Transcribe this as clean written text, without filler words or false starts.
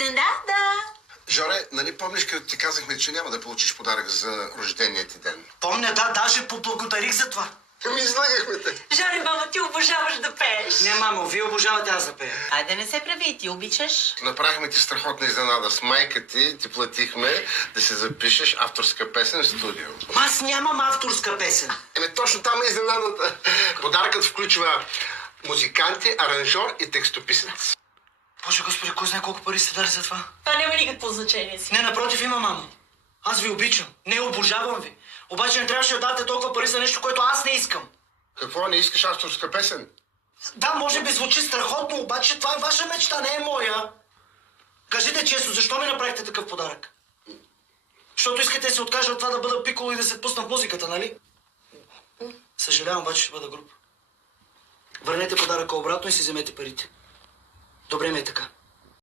Изненада! Жоре, нали помниш, като ти казахме, че няма да получиш подарък за рождения ти ден? Помня, да, даже поблагодарих за това. Ами излагахме те. Жори, мама, ти обожаваш да пееш. Не, мамо, вие обожавате аз да пея. Айде не се прави, ти обичаш. Направихме ти страхотна изненада. С майка ти платихме да се запишеш авторска песен в студио. Аз нямам авторска песен. Точно там е изненадата. Подаръкът включва музиканти, аранжор и текстописец. Боже господи, кой знае колко пари сте дали за това? Това няма никакво значение си. Не, напротив, има, мамо. Аз ви обичам. Не, обожавам ви. Обаче не трябваше да дадете толкова пари за нещо, което аз не искам. Какво, не искаш авторска песен? Да, може би звучи страхотно, обаче това е ваша мечта, не е моя. Кажете честно, защо ми направихте такъв подарък? Защото искате да се откажа от това да бъда пиколо и да се пусна в музиката, нали? Съжалявам, обаче ще бъда груб. Върнете подаръка обратно и си вземете парите. Добре ми е така.